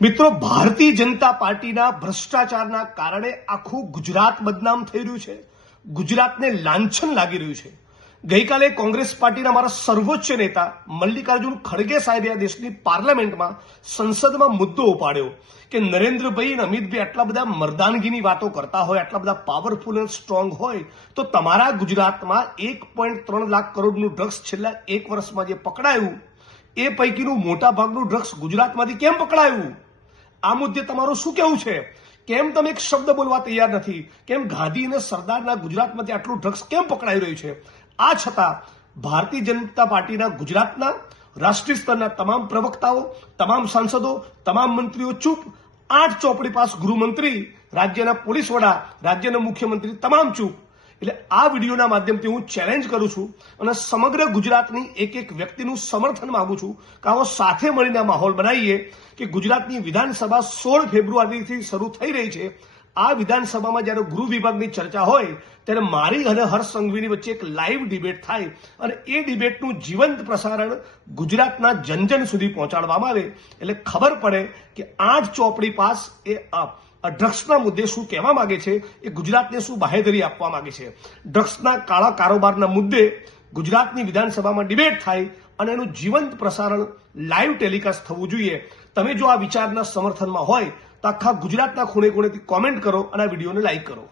મિત્રો, ભારતીય જનતા પાર્ટીના ભ્રષ્ટાચારના કારણે આખું ગુજરાત બદનામ થઈ રહ્યું છે. ગુજરાતને લાંછન લાગી રહ્યું છે. ગઈકાલે કોંગ્રેસ પાર્ટીના મારા સર્વોચ્ચ નેતા મલ્લિકાર્જુન ખડગે સાહેબે આ દેશની પાર્લામેન્ટમાં સંસદમાં મુદ્દો ઉપાડ્યો કે નરેન્દ્રભાઈ અને અમિતભાઈ આટલા બધા મર્દાનગીની વાતો કરતા હોય, આટલા બધા પાવરફુલ અને સ્ટ્રોંગ હોય, તો તમારા ગુજરાતમાં 1.3 લાખ કરોડનું ડ્રગ્સ છેલ્લા 1 વર્ષમાં જે પકડાયું એ પૈકીનું મોટા ભાગનું ડ્રગ્સ ગુજરાતમાંથી કેમ પકડાયું? આ મુદ્દે તમારું શું કહેવું છે? કેમ તમે એક શબ્દ બોલવા તૈયાર નથી? કેમ ગાંધી અને સરદારના ગુજરાતમાંથી આટલું ડ્રગ્સ કેમ પકડાઈ રહ્યું છે? આ છતાં ભારતીય જનતા પાર્ટીના ગુજરાતના રાષ્ટ્રીય સ્તરના તમામ પ્રવક્તાઓ, તમામ સાંસદો, તમામ મંત્રીઓ ચૂપ. 8 ચોપડી પાસ ગૃહમંત્રી, રાજ્યના પોલીસ વડા, રાજ્યના મુખ્યમંત્રી તમામ ચૂપ. એટલે આ વિડીયોના માધ્યમથી હું ચેલેન્જ કરું છું અને સમગ્ર ગુજરાતની એક વ્યક્તિનું સમર્થન માંગુ છું કે આવો સાથે મળીને માહોલ બનાવીએ કે ગુજરાતની વિધાનસભા 16 ફેબ્રુઆરીથી શરૂ થઈ રહી છે. આ વિધાનસભામાં જ્યારે ગૃહ વિભાગની ચર્ચા હોય ત્યારે મારી અને હર્ષ સંઘવીની વચ્ચે એક લાઈવ ડિબેટ થાય અને એ ડિબેટનું જીવંત પ્રસારણ ગુજરાતના જનજન સુધી પહોંચાડવામાં આવે એટલે ખબર પડે કે 8 ચોપડી પાસ એ ડ્રગ્સના મુદ્દે શું કહેવા માંગે છે, એ ગુજરાતને શું બાહેધરી આપવા માંગે છે. ડ્રગ્સના કાળા કારોબારના મુદ્દે ગુજરાતની વિધાનસભામાં ડિબેટ થાય અને એનું જીવંત પ્રસારણ લાઈવ ટેલિકાસ્ટ થવું જોઈએ. તમે જો આ વિચારના સમર્થનમાં હોય તો આખા ગુજરાતના ખૂણે ખૂણેથી કોમેન્ટ કરો અને આ વિડીયોને લાઈક કરો.